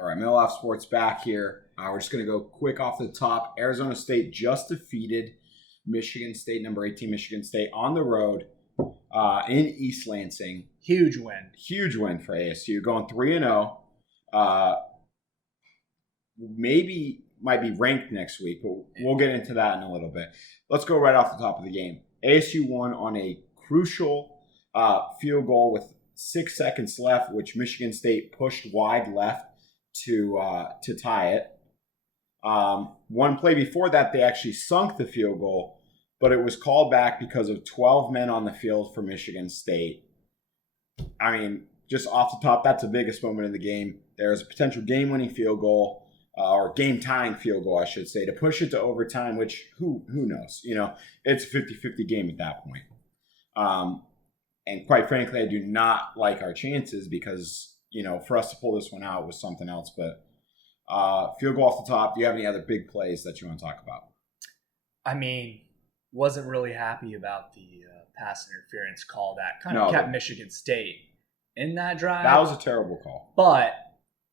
All right, Middle Off Sports back here. We're just going to go quick off the top. Arizona State just defeated Michigan State, number 18 Michigan State, on the road in East Lansing. Huge win. Huge win for ASU, going 3-0. Maybe might be ranked next week, but we'll get into that in a little bit. Let's go right off the top of the game. ASU won on a crucial field goal with 6 seconds left, which Michigan State pushed wide left to tie it. One play before that, they actually sunk the field goal, but it was called back because of 12 men on the field for Michigan State. I mean, just off the top, that's the biggest moment in the game. There's a potential game-winning field goal, or game-tying field goal, I should say, to push it to overtime, which who knows? You know, it's a 50-50 game at that point. And quite frankly, I do not like our chances because, you know, for us to pull this one out was something else. But field goal off the top, do you have any other big plays that you want to talk about? I mean, wasn't really happy about the pass interference call that kind of kept Michigan State in that drive. That was a terrible call. But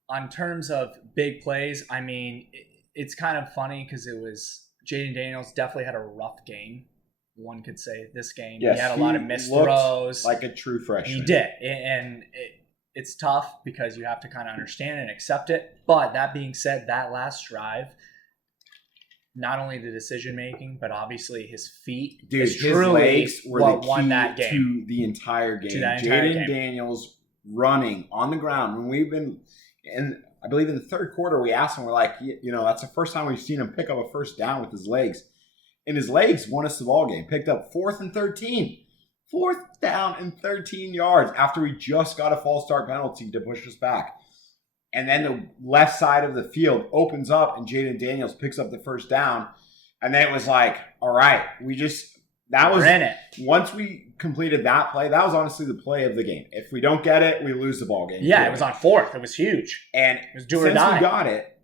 on terms of big plays, I mean, it's kind of funny because it was Jaden Daniels definitely had a rough game. One could say this game. Yes, he had a lot of missed throws. Like a true freshman. He did. And it's tough because you have to kind of understand and accept it. But that being said, that last drive, not only the decision making, but obviously his feet. Dude, his legs were what won that game. To the entire game. Jaden Daniels running on the ground. When we've been, and I believe in the third quarter, we asked him, we're like, you know, that's the first time we've seen him pick up a first down with his legs. And his legs won us the ball game. Picked up 4th and 13. 4th down and 13 yards after we just got a false start penalty to push us back. And then the left side of the field opens up and Jaden Daniels picks up the first down. And then it was like, all right, we're in it. Once we completed that play, that was honestly the play of the game. If we don't get it, we lose the ball game. Yeah, it was on 4th. It was huge. And it was do or die. Since we got it,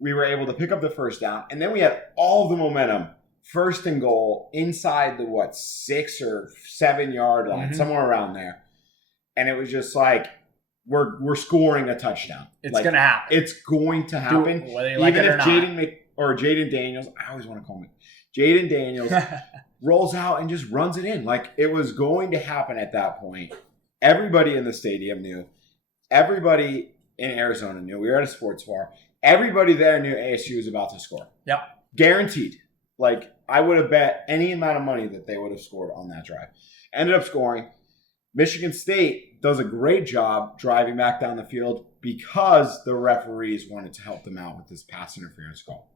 we were able to pick up the first down. And then we had all the momentum. 1st and goal inside the 6 or 7 yard line, somewhere around there, and it was just like we're scoring a touchdown. It's like, gonna happen. It's going to happen, whether you like even it or if Jaden Daniels. I always want to call him Jaden Daniels rolls out and just runs it in. Like it was going to happen at that point. Everybody in the stadium knew. Everybody in Arizona knew. We were at a sports bar. Everybody there knew ASU was about to score. Yep, guaranteed. Like, I would have bet any amount of money that they would have scored on that drive. Ended up scoring. Michigan State does a great job driving back down the field because the referees wanted to help them out with this pass interference call.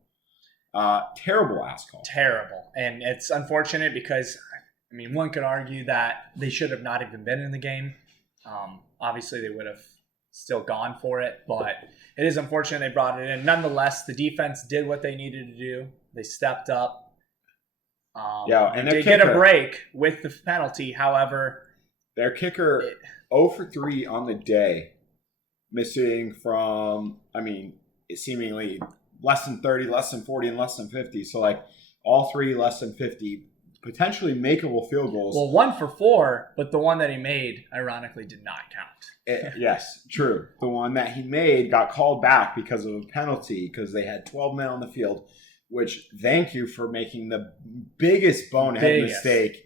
Terrible ass call. Terrible. And it's unfortunate because, I mean, one could argue that they should have not even been in the game. Obviously, they would have still gone for it, but it is unfortunate they brought it in. Nonetheless, the defense did what they needed to do. They stepped up. And they get a break with the penalty. However, their kicker 0 for 3 on the day, missing from, I mean, seemingly less than 30, less than 40, and less than 50. So, like, all three less than 50, potentially makeable field goals. Well, 1 for 4, but the one that he made, ironically, did not count. Yes, true. The one that he made got called back because of a penalty because they had 12 men on the field. Which, thank you for making the biggest bonehead mistake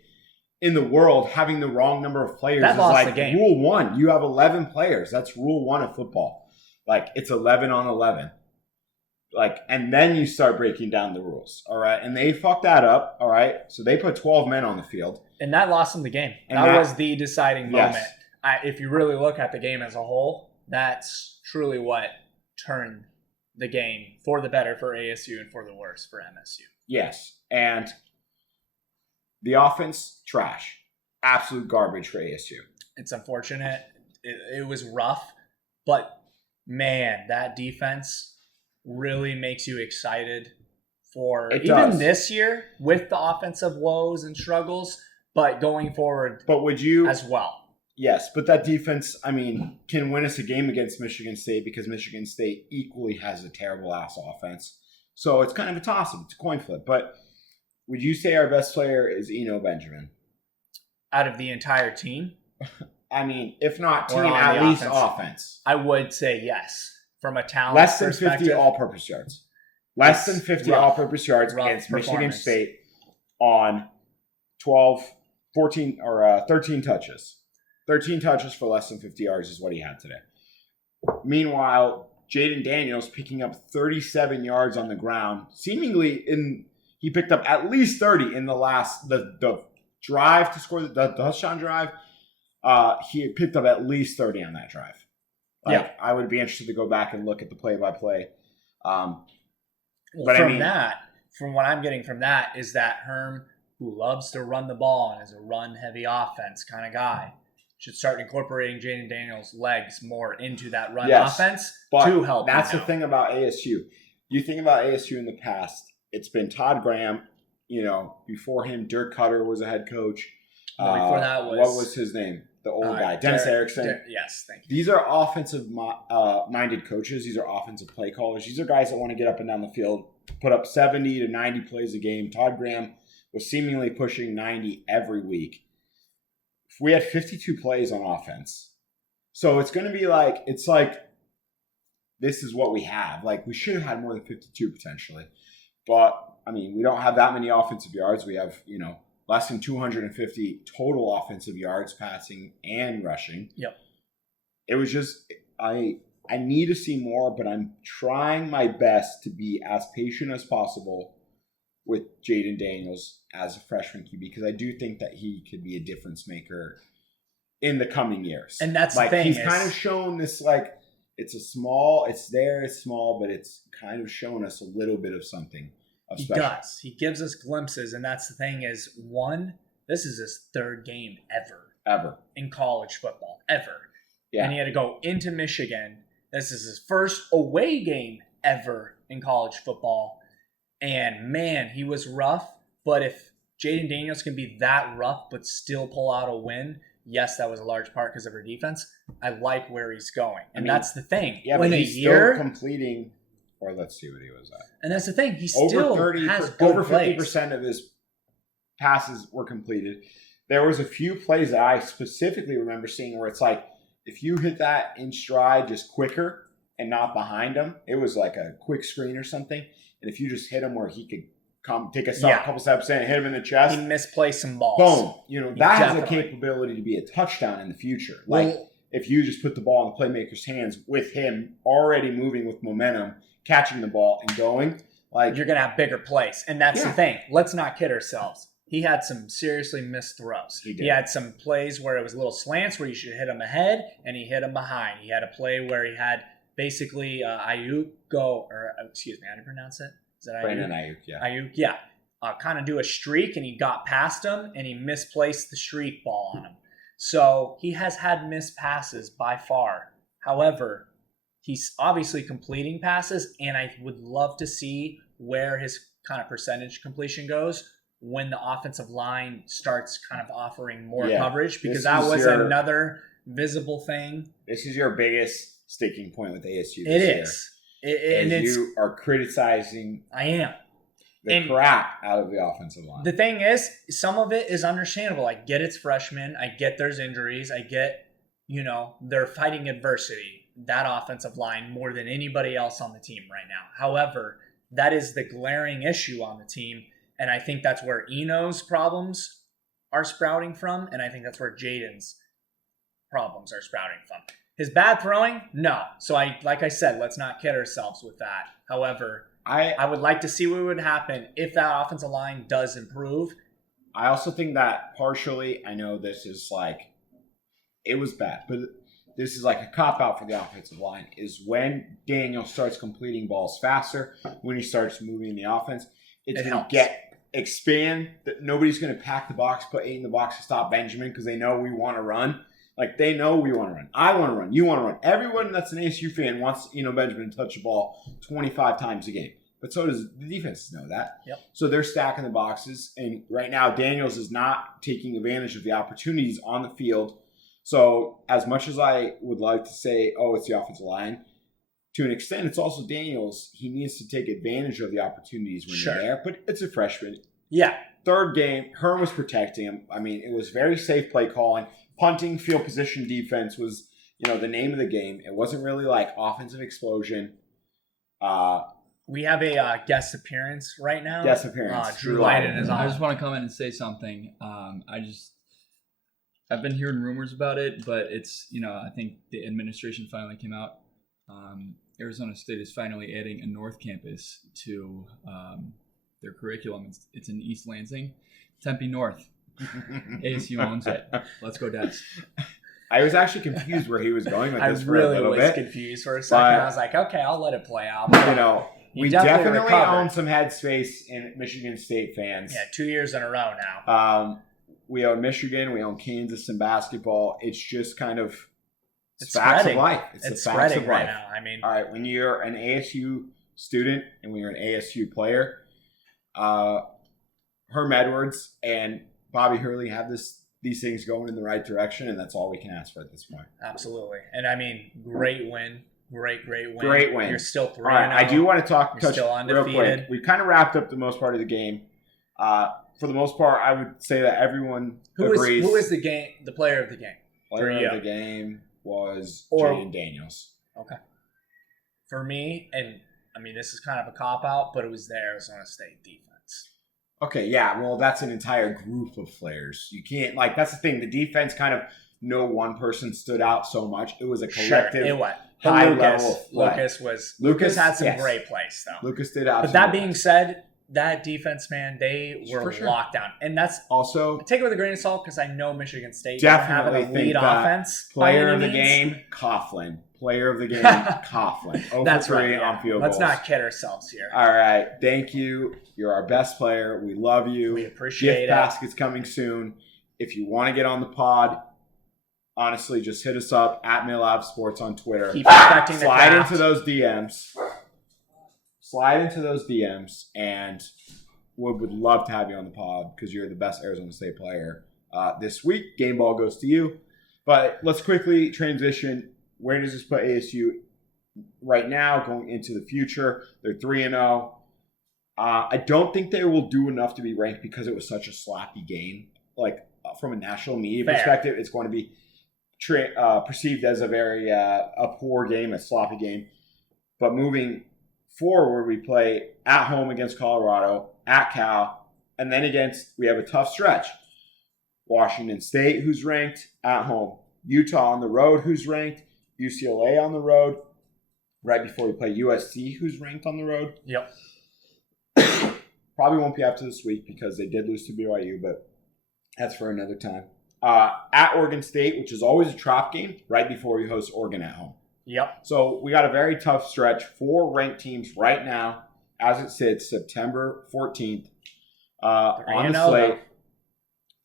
in the world, having the wrong number of players. That lost like the game. Rule 1. You have 11 players. That's rule 1 of football. Like, it's 11 on 11. Like, and then you start breaking down the rules. All right. And they fucked that up. All right. So they put 12 men on the field. And that lost them the game. And that was the deciding moment. If you really look at the game as a whole, that's truly what turned the game for the better for ASU and for the worse for MSU. Yes. And the offense, trash. Absolute garbage for ASU. It's unfortunate. It was rough. But, man, that defense really makes you excited for even this year with the offensive woes and struggles, but going forward as well. Yes, but that defense, I mean, can win us a game against Michigan State because Michigan State equally has a terrible-ass offense. So it's kind of a toss-up. It's a coin flip. But would you say our best player is Eno Benjamin? Out of the entire team? I mean, if not team, at least offense. I would say yes. from a talent Less than 50 perspective. all-purpose yards. Less It's than 50 rough. all-purpose yards Rough against Michigan performance. State on 13 touches. 13 touches for less than 50 yards is what he had today. Meanwhile, Jaden Daniels picking up 37 yards on the ground. Seemingly, he picked up at least 30 in the drive to score the touchdown drive. He picked up at least 30 on that drive. Yeah. I would be interested to go back and look at the play-by-play. Well, But from what I'm getting from that is that Herm, who loves to run the ball and is a run-heavy offense kind of guy, should start incorporating Jaden Daniels' legs more into that run offense to help. That's the thing about ASU. You think about ASU in the past, it's been Todd Graham. Before him, Dirk Cutter was a head coach. Before that was... What was his name? The old guy, Dennis Erickson. Yes, thank you. These are offensive-minded coaches. These are offensive play callers. These are guys that want to get up and down the field, put up 70 to 90 plays a game. Todd Graham was seemingly pushing 90 every week. We had 52 plays on offense. So it's going to be this is what we have. We should have had more than 52 potentially. But, we don't have that many offensive yards. We have, less than 250 total offensive yards passing and rushing. Yep. It was just, I need to see more, but I'm trying my best to be as patient as possible with Jaden Daniels as a freshman QB, because I do think that he could be a difference maker in the coming years. And that's the thing. He's kind of shown this, it's small, but it's kind of shown us a little bit of something. He does. He gives us glimpses, and that's the thing is, this is his third game ever in college football, ever. Yeah. And he had to go into Michigan. This is his first away game ever in college football. And, man, he was rough. But if Jaden Daniels can be that rough but still pull out a win, yes, that was a large part because of her defense. I like where he's going. And that's the thing. Yeah, but he's still completing – or let's see what he was at. And that's the thing. He still has good over 50% of his passes were completed. There was a few plays that I specifically remember seeing where it's if you hit that in stride just quicker and not behind him, it was like a quick screen or something. And if you just hit him where he could take a couple steps in and hit him in the chest. He misplaced some balls. Boom. That has a capability to be a touchdown in the future. If you just put the ball in the playmaker's hands with him already moving with momentum, catching the ball and going, you're going to have bigger plays. And that's the thing. Let's not kid ourselves. He had some seriously missed throws. He had some plays where it was little slants where you should hit him ahead and he hit him behind. He had a play where he had basically Ayuk go, or excuse me, how do you pronounce it? Is that Ayuk? Brandon Ayuk, yeah. Ayuk, yeah. Kind of do a streak, and he got past him and he misplaced the streak ball on him. So he has had missed passes by far. However, he's obviously completing passes, and I would love to see where his kind of percentage completion goes when the offensive line starts kind of offering more coverage, because that was another visible thing. This is your biggest sticking point with ASU this year. It is. And you are criticizing the crap out of the offensive line. The thing is, some of it is understandable. I get it's freshmen. I get there's injuries. I get, they're fighting adversity, that offensive line, more than anybody else on the team right now. However, that is the glaring issue on the team. And I think that's where Eno's problems are sprouting from. And I think that's where Jaden's problems are sprouting from. His bad throwing? No. So like I said, let's not kid ourselves with that. However, I would like to see what would happen if that offensive line does improve. I also think that partially, I know this is it was bad, but this is a cop-out for the offensive line, is when Daniel starts completing balls faster, when he starts moving the offense, it's going to expand. Nobody's going to pack the box, put 8 in the box to stop Benjamin because they know we want to run. They know we want to run. I want to run. You want to run. Everyone that's an ASU fan wants Benjamin to touch the ball 25 times a game. But so does the defense know that. Yep. So they're stacking the boxes. And right now, Daniels is not taking advantage of the opportunities on the field. So as much as I would like to say, it's the offensive line, to an extent, it's also Daniels. He needs to take advantage of the opportunities when they're there. But it's a freshman. Yeah. Third game, Herm was protecting him. It was very safe play calling. Punting, field position defense was the name of the game. It wasn't really like offensive explosion. We have a guest appearance right now. Guest appearance. Drew Lyden is on. I just want to come in and say something. I've been hearing rumors about it, but it's, I think the administration finally came out. Arizona State is finally adding a North Campus to their curriculum. It's in East Lansing, Tempe North. ASU owns it. Let's go, Debs. I was actually confused where he was going with this I for really a little was bit. confused for a second. I was like, okay, I'll let it play out. We definitely definitely recovered. own some headspace in Michigan State fans. Yeah, 2 years in a row now. We own Michigan. We own Kansas in basketball. It's just kind of It's facts spreading. of life. It's the facts spreading of right life. now. I mean, All right, when you're an ASU student and when you're an ASU player, Herm Edwards and Bobby Hurley have these things going in the right direction, and that's all we can ask for at this point. absolutely. And I mean, great win. Great win. Great win. You're still 3-0. All right, I do want to You're touch still real undefeated. quick. We kind of wrapped up the most part of the game. For the most part, I would say that everyone agrees. Who is the player of the game? Player for you? of the game was Or- Jaden Daniels. Okay. For me, and I mean, this is kind of a cop-out, but it was the Arizona State defense. Okay, yeah, well, that's an entire group of players. You can't, that's the thing. The defense kind of, no one person stood out so much. It was a collective, Sure, it went. high But level of play. Lucas had some yes. great plays, though. Lucas did But absolutely. that being said, that defense, man, they were For sure. locked down. And that's, Also, take it with a grain of salt because I know Michigan State Definitely don't have an think elite that offense. player by of the any means. game, Coughlin. Player of the game, Coughlin. Over That's 3 right. yeah. on field Let's goals. not kid ourselves here. All right, thank you. You're our best player. We love you. We appreciate Gift it. basket's coming soon. If you want to get on the pod, honestly, just hit us up at Millab Sports on Twitter. Keep respecting the Slide craft. into those DMs. Slide into those DMs, and we would love to have you on the pod because you're the best Arizona State player this week. Game ball goes to you. But let's quickly transition. Where does this put ASU right now going into the future? They're 3-0. I don't think they will do enough to be ranked because it was such a sloppy game. From a national media Fair. perspective, it's going to be perceived as a very a poor game, a sloppy game. But moving forward, we play at home against Colorado, at Cal, and then we have a tough stretch. Washington State, who's ranked, at home. Utah on the road, who's ranked. UCLA on the road. Right before we play USC, who's ranked on the road. Yep. Probably won't be after this week because they did lose to BYU, but that's for another time. At Oregon State, which is always a trap game, right before we host Oregon at home. Yep. So we got a very tough stretch. 4 ranked teams right now, as it sits, September 14th. On the 3-0 slate.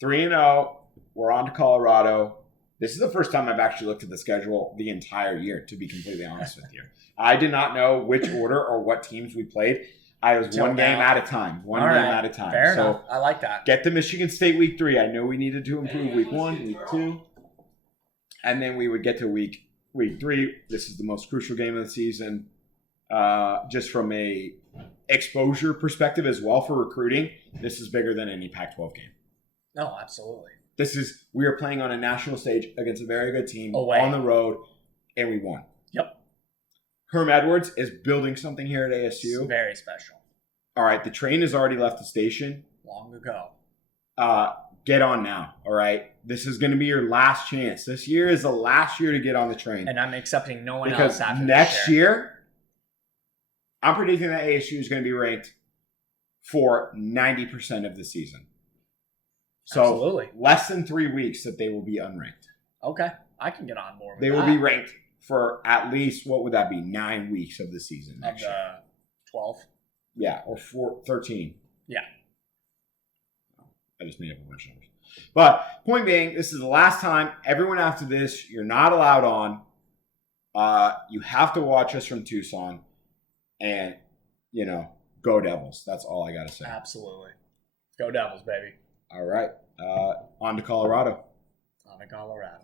3-0. We're on to Colorado. This is the first time I've actually looked at the schedule the entire year, to be completely honest with you. I did not know which order or what teams we played. I was Till one game now. at a time. One All game right. at a time. Fair so enough. I like that. get to Michigan State week 3. I know we needed to improve week 1, week 2. And then we would get to week 3. This is the most crucial game of the season. Just from a exposure perspective as well for recruiting, this is bigger than any Pac-12 game. No, absolutely. We are playing on a national stage against a very good team Away. on the road, and we won. Yep. Herm Edwards is building something here at It's ASU. very special. All right, the train has already left the station. Long ago. Get on now, all right? This is going to be your last chance. This year is the last year to get on the train. And I'm accepting no one Because else after next this year. year, I'm predicting that ASU is going to be ranked for 90% of the season. So Absolutely. less than 3 weeks that they will be unranked. Okay. I can get on board with They that. will be ranked for at least, what would that be, 9 weeks of the season Of next year. the 12. Yeah, or 13. Yeah. I just made up a bunch of numbers. But point being, this is the last time. Everyone after this, you're not allowed on. You have to watch us from Tucson. And, go Devils. That's all I got to say. Absolutely. Go Devils, baby. All right. On to Colorado. On to Colorado.